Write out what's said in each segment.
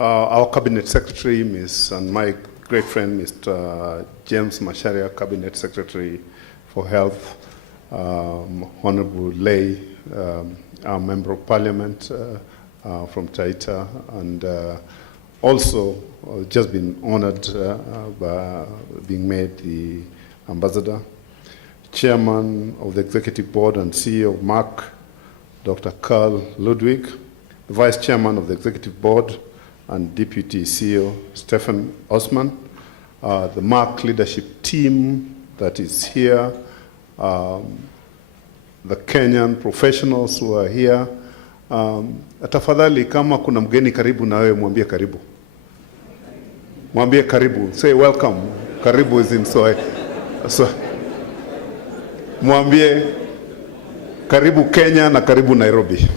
Our Cabinet Secretary, and my great friend, Mr. James Macharia, Cabinet Secretary for Health, Honorable Lay, our Member of Parliament from Taita, and also just been honored by being made the Ambassador. Chairman of the Executive Board and CEO of Merck, Dr. Karl Ludwig, the Vice Chairman of the Executive Board and Deputy CEO, Stefan Osman, the Merck leadership team that is here, the Kenyan professionals who are here. Tafadhali kama kuna mgeni karibu na wewe mwambie karibu. Mwambie karibu. Say welcome. Karibu is in so mwambie karibu Kenya na karibu Nairobi.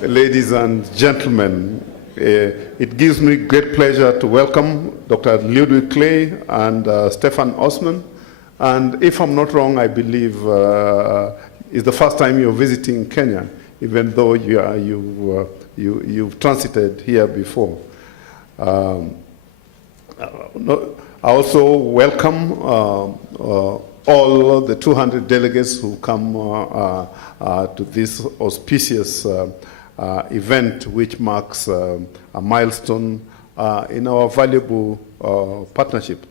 Ladies and gentlemen, it gives me great pleasure to welcome Dr. Ludwig Clay and Stefan Osman. And if I'm not wrong, I believe it's the first time you're visiting Kenya, even though you've transited here before. I also welcome all the 200 delegates who come to this auspicious event, which marks a milestone in our valuable partnership.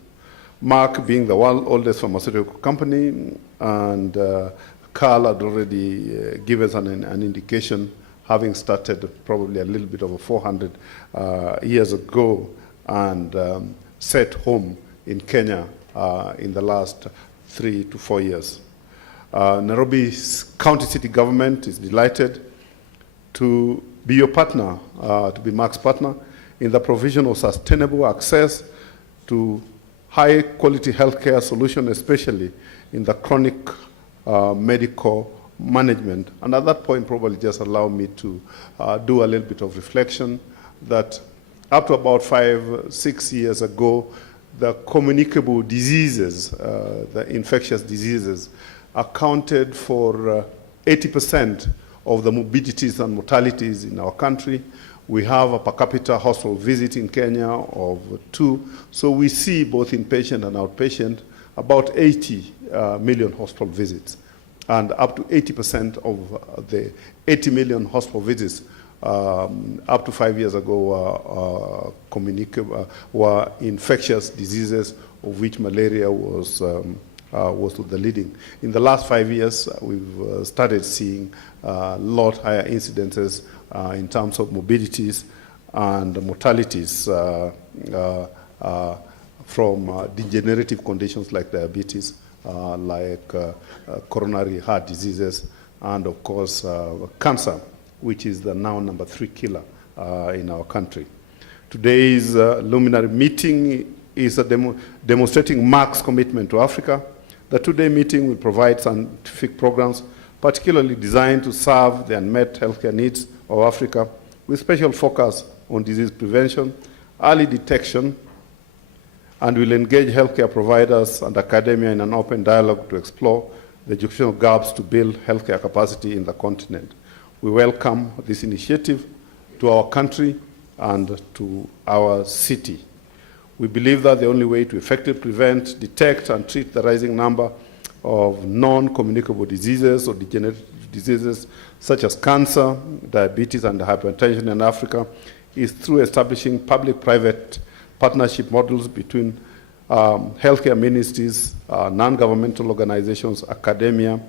Merck being the world's oldest pharmaceutical company, and Karl had already given us an indication, having started probably a little bit over 400 years ago, and set home in Kenya in the last 3 to 4 years. Nairobi's county city government is delighted to be your partner, to be Merck's partner in the provision of sustainable access to high quality healthcare solutions, especially in the chronic medical management. And at that point, probably just allow me to do a little bit of reflection that up to about 5-6 years ago, the communicable diseases, the infectious diseases, accounted for 80% of the morbidities and mortalities in our country. We have a per capita hospital visit in Kenya of 2. So we see both inpatient and outpatient about 80 million hospital visits. And up to 80% of the 80 million hospital visits up to 5 years ago were infectious diseases, of which malaria was the leading. In the last 5 years, we've started seeing a lot higher incidences in terms of morbidities and mortalities from degenerative conditions like diabetes, like coronary heart diseases, and of course cancer, which is the now number 3 killer in our country. Today's luminary meeting is demonstrating Merck's commitment to Africa. The two-day meeting will provide scientific programs particularly designed to serve the unmet healthcare needs of Africa, with special focus on disease prevention, early detection, and will engage healthcare providers and academia in an open dialogue to explore the educational gaps to build healthcare capacity in the continent. We welcome this initiative to our country and to our city. We believe that the only way to effectively prevent, detect, and treat the rising number of non-communicable diseases or degenerative diseases such as cancer, diabetes, and hypertension in Africa is through establishing public-private partnership models between healthcare ministries, non-governmental organizations, academia,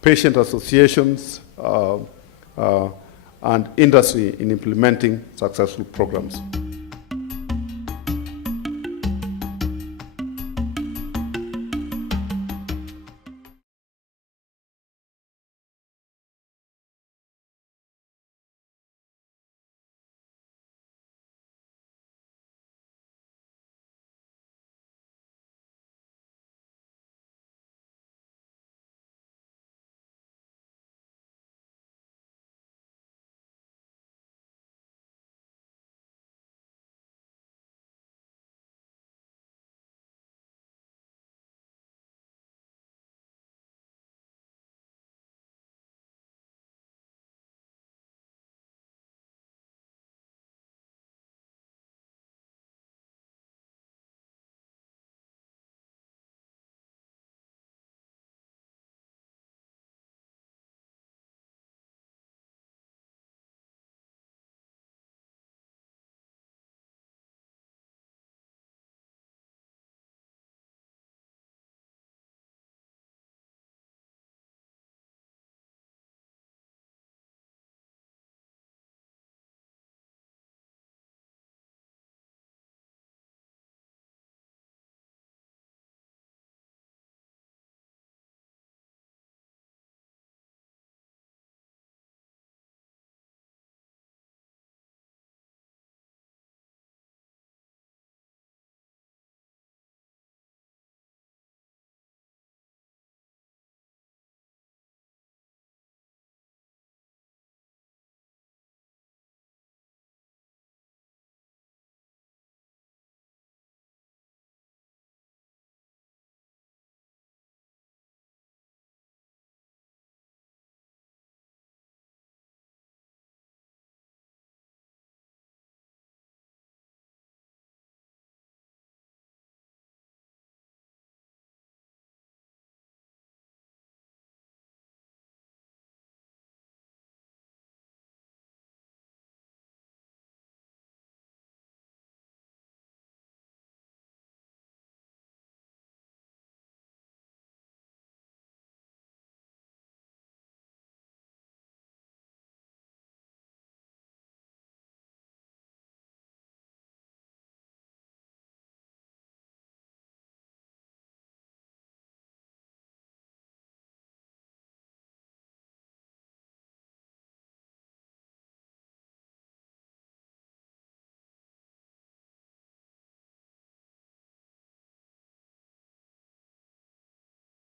patient associations, and industry in implementing successful programs.